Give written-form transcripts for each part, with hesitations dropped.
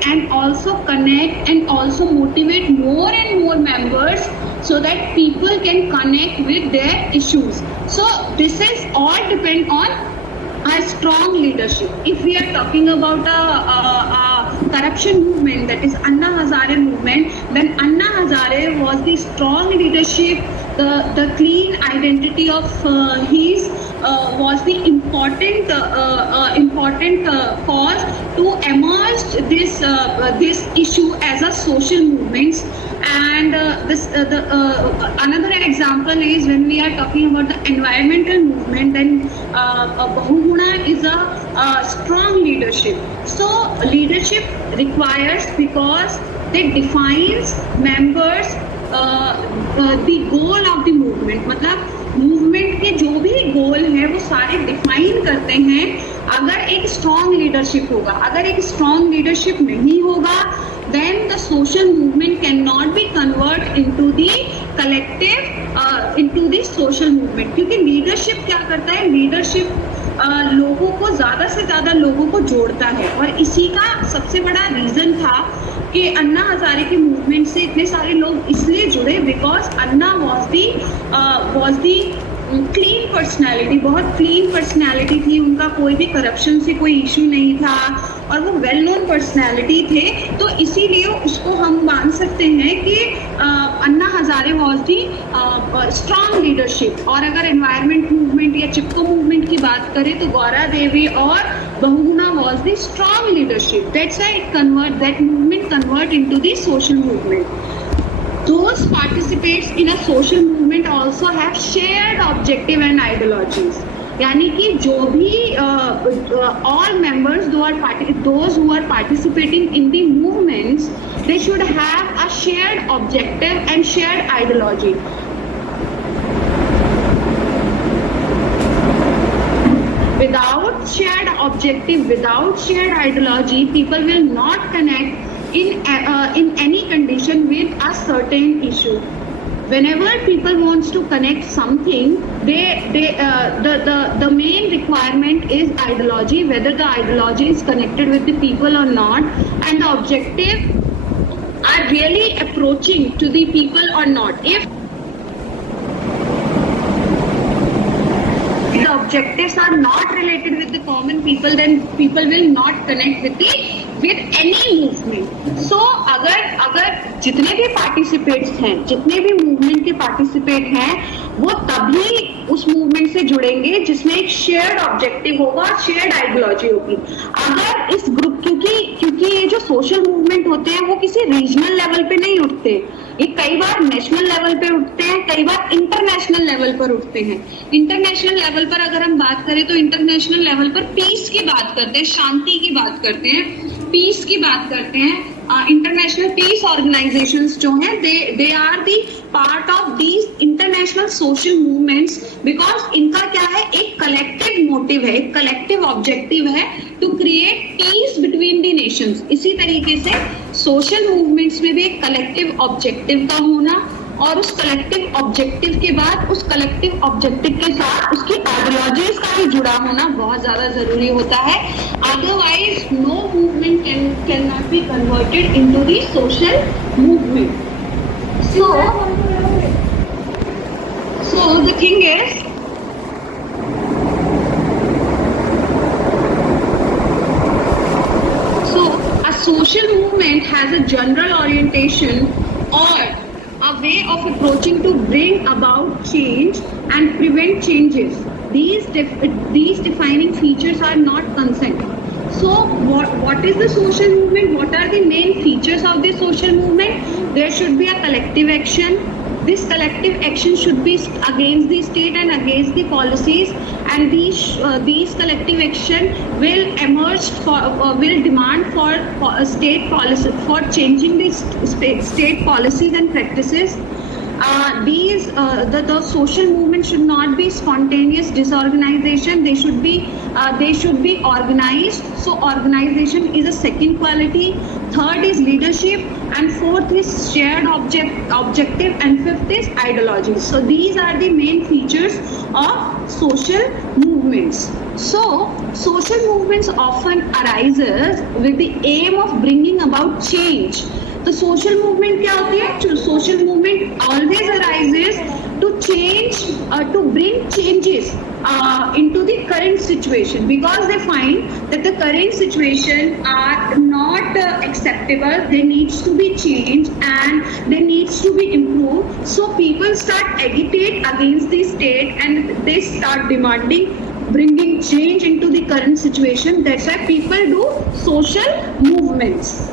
motivate and also connect and also motivate more and more members so that people can connect with their issues. So this is all depend on a strong leadership. If we are talking about a corruption movement, that is Anna Hazare movement, then Anna Hazare was the strong leadership, the clean identity of his was the important cause to emerge this issue as a social movement. And another example is when we are talking about the environmental movement, then Bahuguna is a strong leadership. So leadership requires, because they defines members the goal of the movement. मतलब movement के जो भी गोल है वो सारे define करते हैं. अगर एक स्ट्रॉन्ग लीडरशिप होगा, अगर एक स्ट्रॉन्ग लीडरशिप नहीं होगा, then the social movement cannot be convert into the collective into the social movement. क्योंकि लीडरशिप क्या करता है, लीडरशिप लोगों को ज्यादा से ज्यादा लोगों को जोड़ता है. और इसी का सबसे बड़ा रीजन था कि अन्ना हजारे के मूवमेंट से इतने सारे लोग इसलिए जुड़े because Anna was the clean personality. बहुत क्लीन पर्सनैलिटी थी उनका, कोई भी करप्शन से कोई इशू नहीं था और वो वेल नोन पर्सनैलिटी थे. तो इसीलिए उसको हम मान सकते हैं कि Anna Hazare was the strong leadership. और अगर एनवायरमेंट मूवमेंट या चिपको मूवमेंट की बात करें तो गौरा देवी और Bahuguna was the strong leadership. That's why that movement convert into the social movement. Those participants in a social movement also have shared objective and ideologies. यानी कि जो भी all members those who are participating in the movements, they should have a shared objective and shared ideology. Without shared objective, without shared ideology, people will not connect in any condition with a certain issue. Whenever people wants to connect something, the main requirement is ideology, whether the ideology is connected with the people or not, and the objective are really approaching to the people or not. If the objectives are not related with the common people, then people will not connect with any movement. So अगर जितने भी participates हैं, जितने भी movement के participate हैं, वो तभी उस मूवमेंट से जुड़ेंगे जिसमें एक शेयर्ड ऑब्जेक्टिव होगा, शेयर्ड आइडियोलॉजी होगी. अगर इस ग्रुप क्योंकि ये जो सोशल मूवमेंट होते हैं वो किसी रीजनल लेवल पे नहीं उठते, ये कई बार नेशनल लेवल पे उठते हैं, कई बार इंटरनेशनल लेवल पर उठते हैं. इंटरनेशनल लेवल पर अगर हम बात करें तो इंटरनेशनल लेवल पर पीस की बात करते हैं, शांति की बात करते हैं, पीस की बात करते हैं. इंटरनेशनल पीस ऑर्गेनाइजेशंस जो हैं, they are the part of these international social movements, because इनका क्या है, एक कलेक्टिव मोटिव है, एक कलेक्टिव ऑब्जेक्टिव है to create peace between the nations. इसी तरीके से सोशल मूवमेंट्स में भी एक कलेक्टिव ऑब्जेक्टिव का होना और उस कलेक्टिव ऑब्जेक्टिव के बाद उस कलेक्टिव ऑब्जेक्टिव के साथ उसकी आइडियोलॉजीज का भी जुड़ा होना बहुत ज्यादा जरूरी होता है. Otherwise no movement can not be converted into the social movement. So the thing is, a social movement has a general orientation or a way of approaching to bring about change and prevent changes. These defining features are not consent. So what is the social movement? What are the main features of the social movement? There should be a collective action. This collective action should be against the state and against the policies, and these collective action will emerge will demand for state policy, for changing the state policies and practices. The social movement should not be spontaneous disorganization. They should be organized. So organization is a second quality. Third is leadership, and fourth is shared objective, and fifth is ideology. So these are the main features of social movements. So, social movements often arises with the aim of bringing about change. तो social movement क्या होती है? Social movement always arises to change, to bring changes into the current situation, because they find that the current situation are not acceptable. There needs to be change and there needs to be improved. So people start agitate against the state and they start demanding bringing change into the current situation. That's why people do social movements.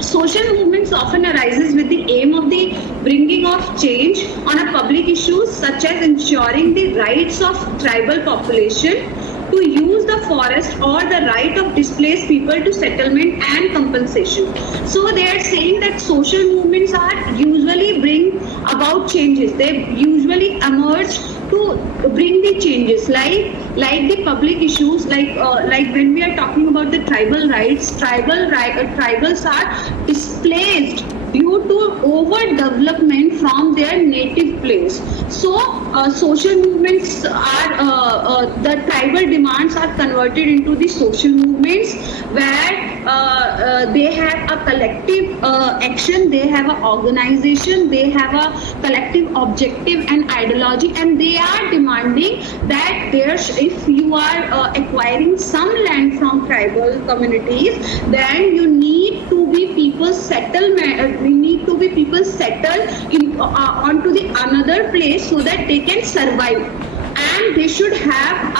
Social movements often arises with the aim of the bringing of change on a public issues such as ensuring the rights of tribal population to use the forest or the right of displaced people to settlement and compensation. So they are saying that social movements are usually bring about changes. They usually emerge to bring the changes, like the public issues, like when we are talking about the tribal rights, tribals are displaced due to overdevelopment from their native place. So social movements are the tribal demands are converted into the social movements where they have a collective action, they have an organization, they have a collective objective and ideology, and they are demanding that if you are acquiring some land from tribal communities, then you need to be people settlement. We need to be people settled in onto the another place so that they can survive, and they should have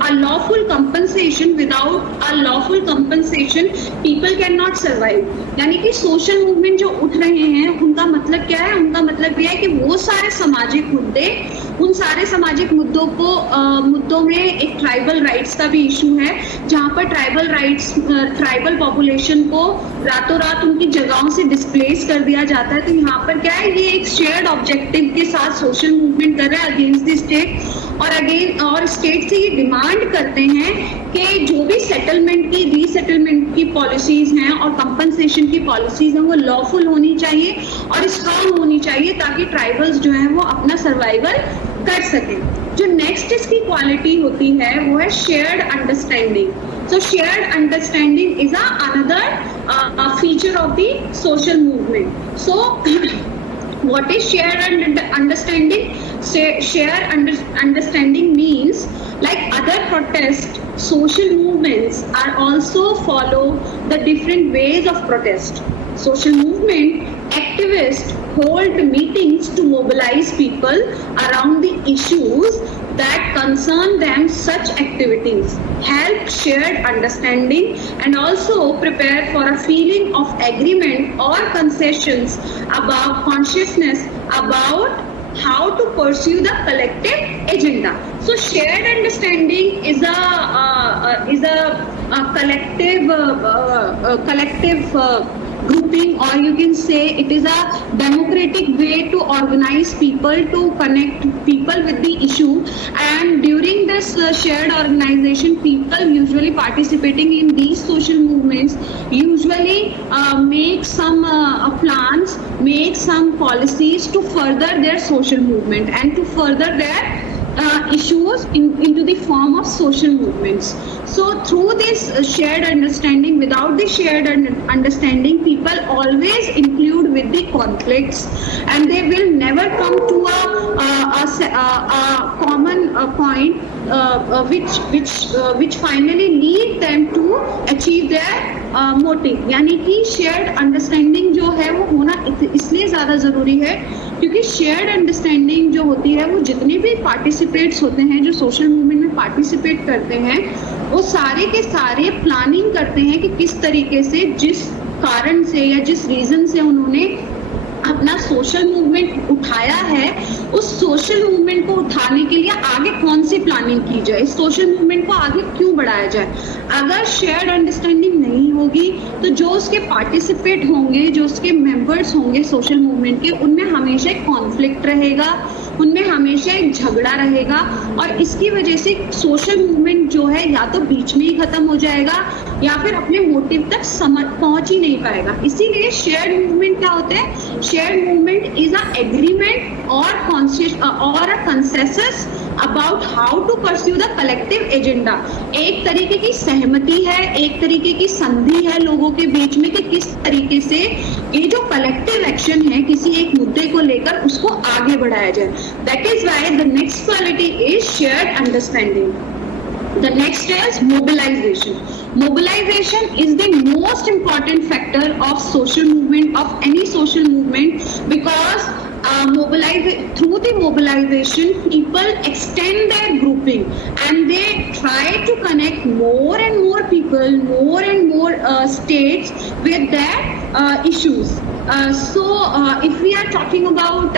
a lawful compensation. Without a lawful compensation, people cannot survive. यानी कि social movement जो उठ रहे हैं उनका मतलब क्या है? उनका मतलब यह है कि वो सारे सामाजिक मुद्दे, उन सारे सामाजिक मुद्दों में एक ट्राइबल राइट्स का भी इशू है, जहाँ पर ट्राइबल पॉपुलेशन को रातों रात उनकी जगहों से डिस्प्लेस कर दिया जाता है. तो यहाँ पर क्या है, ये एक शेयर्ड ऑब्जेक्टिव के साथ सोशल मूवमेंट कर रहा है अगेंस्ट द स्टेट, और स्टेट से ये डिमांड करते हैं कि जो भी सेटलमेंट की रीसेटलमेंट की पॉलिसीज हैं और कंपनसेशन की पॉलिसीज हैं वो लॉफुल होनी चाहिए और स्ट्रांग होनी चाहिए, ताकि ट्राइबल्स जो हैं वो अपना सर्वाइवल कर सकें. जो नेक्स्ट इसकी क्वालिटी होती है वो है shared understanding. So shared understanding is another feature of the social movement. So what is shared understanding? Shared understanding means, like other protests, social movements are also follow the different ways of protest. Social movement activists hold meetings to mobilize people around the issues that concern them. Such activities help shared understanding and also prepare for a feeling of agreement or concessions about consciousness about how to pursue the collective agenda. So shared understanding is a collective grouping, or you can say it is a democratic way to organize people, to connect people with the issue. And during this shared organization, people usually participating in these social movements usually make some plans, make some policies to further their social movement and to further their issues into the form of social movements. So through this shared understanding, without the shared understanding, people always include with the conflicts, and they will never come to a common point which finally lead them to achieve their motive. यानी कि shared understanding जो है वो होना इसलिए ज़्यादा ज़रूरी है क्योंकि शेयर्ड अंडरस्टैंडिंग जो होती है वो जितने भी पार्टिसिपेट्स होते हैं जो सोशल मूवमेंट में पार्टिसिपेट करते हैं वो सारे के सारे प्लानिंग करते हैं कि किस तरीके से, जिस कारण से या जिस रीज़न से उन्होंने अपना सोशल मूवमेंट उठाया है, उस सोशल मूवमेंट को उठाने के लिए आगे कौन सी प्लानिंग की जाए, इस सोशल मूवमेंट को आगे क्यों बढ़ाया जाए. अगर शेयर्ड अंडरस्टैंडिंग नहीं होगी तो जो उसके पार्टिसिपेट होंगे, जो उसके मेंबर्स होंगे सोशल मूवमेंट के, उनमें हमेशा एक कॉन्फ्लिक्ट रहेगा, उनमें हमेशा एक झगड़ा रहेगा और इसकी वजह से सोशल मूवमेंट जो है या तो बीच में ही खत्म हो जाएगा या फिर अपने मोटिव तक पहुंच ही नहीं पाएगा। इसीलिए शेयर्ड मूवमेंट क्या होता है? Shared movement is a agreement और a consensus about how to pursue the collective agenda. एक तरीके की सहमति है, एक तरीके की संधि है लोगों के बीच में कि किस तरीके से ये जो कलेक्टिव एक्शन है किसी एक मुद्दे को लेकर उसको आगे बढ़ाया जाए। That is why the next quality is shared understanding. The next is mobilization. Mobilization is the most important factor of social movement, of any social movement, because through the mobilization, people extend their grouping and they try to connect more and more people, more and more states with their issues. If we are talking about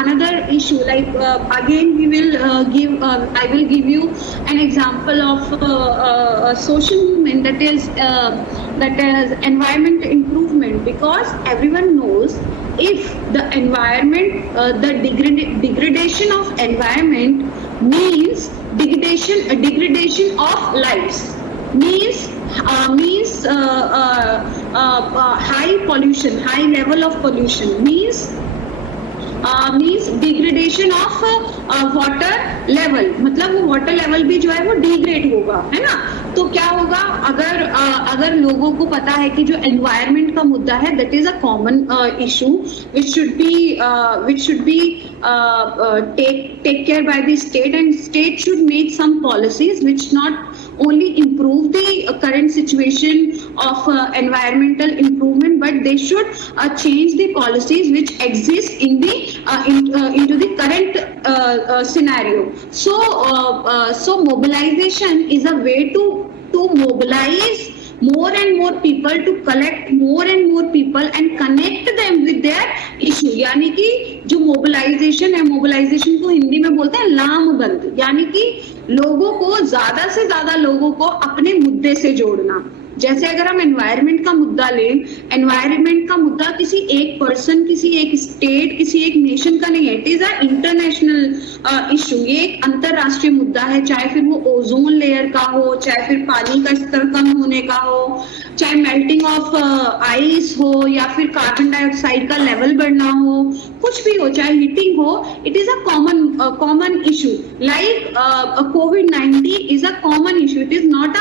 another issue, like again we will I will give you an example of a social movement that is environment improvement, because everyone knows if the environment, the degradation of environment means degradation of lives, means high pollution, high level of pollution, means degradation of water level, मतलब वो water level भी जो है वो degrade होगा, है ना। तो क्या होगा, अगर लोगों को पता है कि जो एनवायरनमेंट का मुद्दा है that is a common issue which should be take care by the state, and state should make some policies which not only improve the current situation of environmental improvement, but they should change the policies which exist in the into the current scenario. So mobilization is a way to mobilize more and more people, to collect more and more people and connect them with their issue. यानी कि जो mobilisation है, mobilisation को हिंदी में बोलते हैं लामबंद, यानी कि लोगों को, ज्यादा से ज्यादा लोगों को अपने मुद्दे से जोड़ना। जैसे अगर हम एनवायरनमेंट का मुद्दा लें, एनवायरनमेंट का मुद्दा किसी एक पर्सन, किसी एक स्टेट, किसी एक नेशन का नहीं है, it is a international issue. ये एक अंतरराष्ट्रीय मुद्दा है, चाहे फिर वो ओजोन लेयर का हो, चाहे फिर पानी का स्तर कम होने का हो, चाहे मेल्टिंग ऑफ आइस हो, या फिर कार्बन डाइऑक्साइड का लेवल बढ़ना हो, कुछ भी हो, चाहे हीटिंग हो, it is a common issue. Like COVID-19 is a common issue. It is not a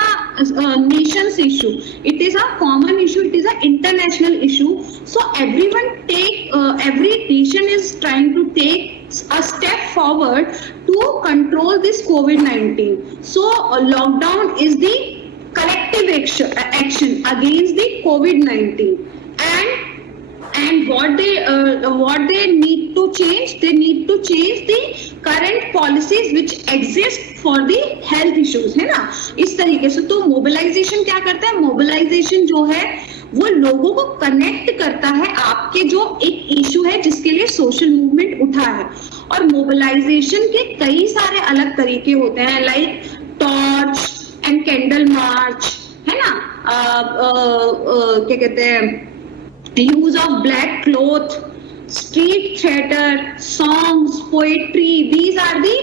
nation's issue. It is a common issue. It is an international issue. So every nation is trying to take a step forward to control this COVID-19. So lockdown is the collective action against the COVID-19, and what they need to change, they need to change the current policies which exist for the health issues, है ना, इस तरीके से। तो mobilisation क्या करता है? Mobilisation जो है वो लोगों को कनेक्ट करता है आपके जो एक इशू है जिसके लिए सोशल मूवमेंट उठा है। और मोबिलाइजेशन के कई सारे अलग तरीके होते हैं, like torch and candle march, है ना, क्या कहते हैं, use of black cloth, street theater, songs, poetry, these are the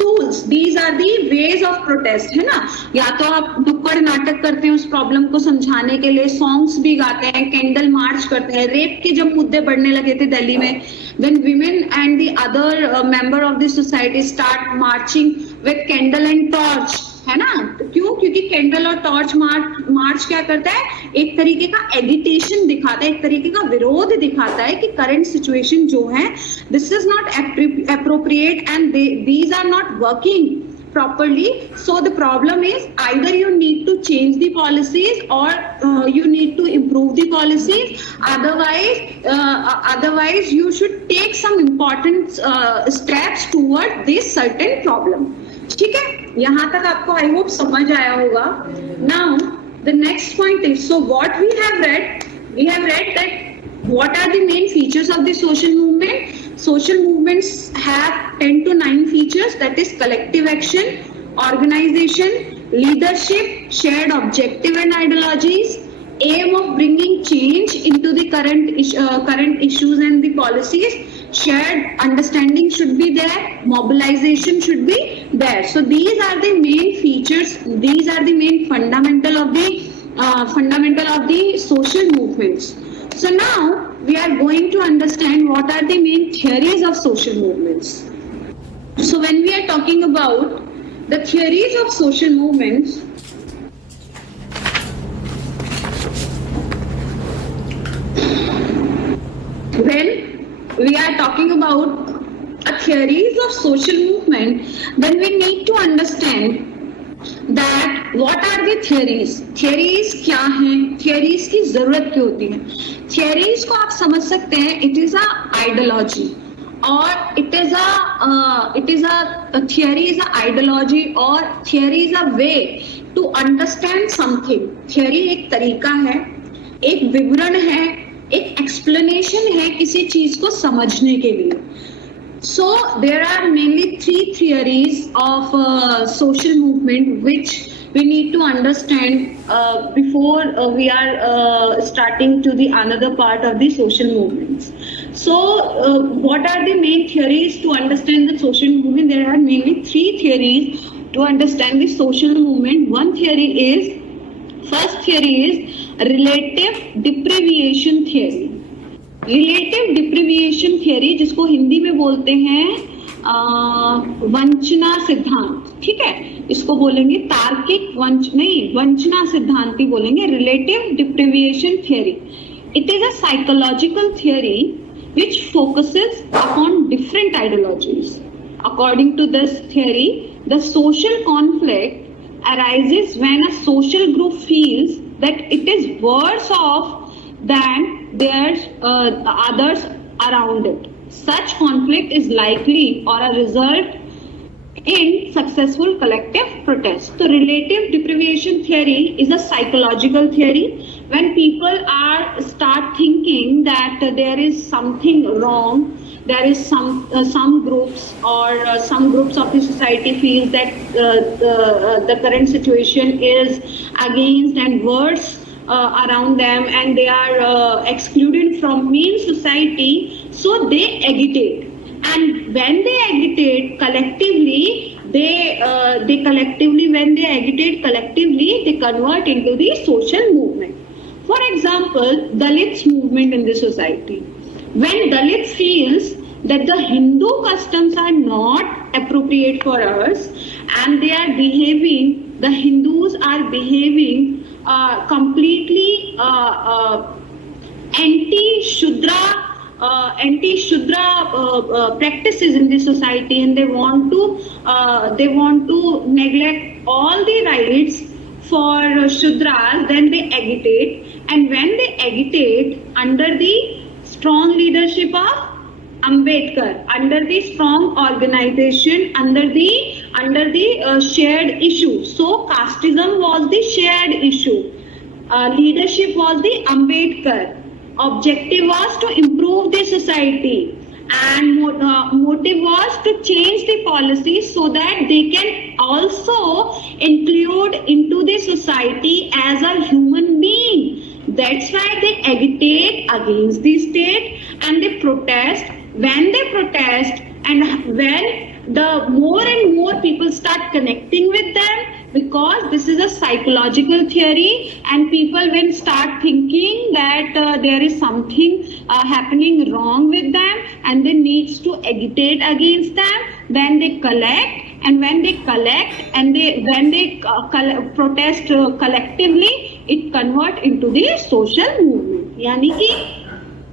tools, these are the ways of protest, है ना। या तो आप नुक्कड़ नाटक करते हैं उस प्रॉब्लम को समझाने के लिए, सॉन्ग्स भी गाते हैं, कैंडल मार्च करते हैं। रेप के जब मुद्दे बढ़ने लगे थे दिल्ली में, when women and the other member of the society start marching with candle and torch, है ना। तो क्यों? क्योंकि कैंडल और टॉर्च मार्च क्या करता है, एक तरीके का एगिटेशन दिखाता है, एक तरीके का विरोध दिखाता है कि करंट सिचुएशन जो है this is not appropriate and these are not working properly. So the problem is either you need to change the policies or you need to improve the policies. Otherwise you should take some important steps toward this certain problem. ठीक है, यहाँ तक आपको I hope समझ आया होगा। Now the next point is, so what we have read that what are the main features of the social movement? Social movements have 10 to 9 features, that is collective action, organization, leadership, shared objective and ideologies, aim of bringing change into the current issues and the policies, shared understanding should be there, mobilization should be there. So these are the main features, these are the main fundamental of the social movements. So now we are going to understand what are the main theories of social movements. So when we are talking about the theories of social movements, when we are talking about a theories of social movement, then we need to understand that what are the theories. Theories क्या हैं? Theories की जरूरत क्यों होती है? Theories को आप समझ सकते हैं, it is a ideology or it is a theory is a ideology or theory is a way to understand something. Theory एक तरीका है, एक विवरण है, एक explanation है किसी चीज को समझने के लिए. So there are mainly three theories of social movement which we need to understand before we are starting to the another part of the social movements. So what are the main theories to understand the social movement? There are mainly three theories to understand the social movement. One theory is, first theory is relative deprivation theory. Relative deprivation theory, जिसको हिंदी में बोलते हैं वंचना सिद्धांत. ठीक है, इसको बोलेंगे तार्किक वंचना सिद्धांत ही बोलेंगे, relative deprivation theory. It is a psychological theory which focuses upon different ideologies. According to this theory, the social conflict arises when a social group feels that it is worse off than the others around it. Such conflict is likely or a result in successful collective protest. So relative deprivation theory is a psychological theory. When people start thinking that there is something wrong, there is some groups or some groups of the society feels that the current situation is against and worse around them, and they are excluded from main society, so they agitate. And when they agitate collectively, when they agitate collectively, they convert into the social movement. For example, Dalits movement in the society. When Dalit feels that the Hindu customs are not appropriate for us, and they are behaving, the Hindus are behaving completely anti-Shudra practices in the society, and they want to neglect all the rights for Shudras. Then they agitate, and when they agitate under the strong leadership of Ambedkar, under the strong organization, under the shared issue. So casteism was the shared issue. Leadership was the Ambedkar. Objective was to improve the society, and motive was to change the policies so that they can also include into the society as a human being. That's why they agitate against the state and they protest. When they protest, and when the more and more people start connecting with them, because this is a psychological theory, and people when start thinking that there is something happening wrong with them and they needs to agitate against them, then they collect. And when they collect and when they protest collectively, it convert into the social movement. यानी कि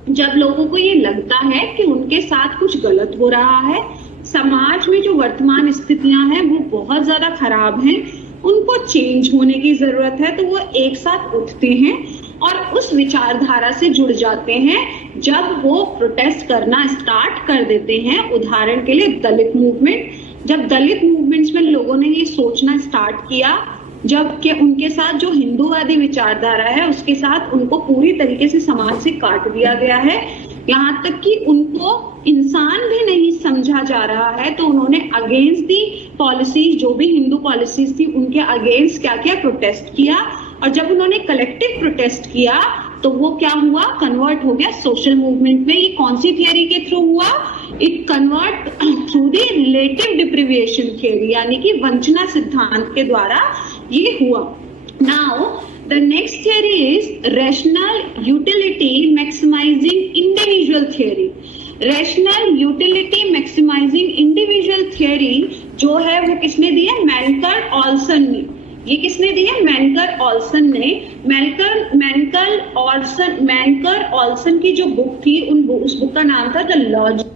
जब लोगों को ये लगता है कि उनके साथ कुछ गलत हो रहा है, समाज में जो वर्तमान स्थितियां हैं वो बहुत ज्यादा खराब हैं, उनको चेंज होने की जरूरत है, तो वो एक साथ उठते हैं और उस विचारधारा से जुड़ जाते हैं. जब वो प्रोटेस्ट करना स्टार्ट कर देते हैं, उदाहरण के लिए दलित मूवमेंट, जब दलित मूवमेंट्स में लोगों ने ये सोचना स्टार्ट किया, जबकि उनके साथ जो हिंदूवादी विचारधारा है उसके साथ उनको पूरी तरीके से समाज से काट दिया गया है, यहाँ तक कि उनको इंसान भी नहीं समझा जा रहा है, तो उन्होंने अगेंस्ट दी पॉलिसीज, जो भी हिंदू पॉलिसीज थी उनके अगेंस्ट क्या किया, प्रोटेस्ट किया. और जब उन्होंने कलेक्टिव प्रोटेस्ट किया, तो वो क्या हुआ, कन्वर्ट हो गया सोशल मूवमेंट में। ये कौन सी थियरी के थ्रू हुआ? It convert through the relative deprivation theory, यानी कि वंचना सिद्धांत के द्वारा ये हुआ। Now the next theory is rational utility maximising individual theory. Rational utility maximising individual theory जो है वो किसने दी है? मेनकर ऑल्सन ने। ये किसने दी है? मेनकर ऑल्सन ने। मेनकर ऑल्सन की जो बुक थी उस बुक का नाम था द लॉजिक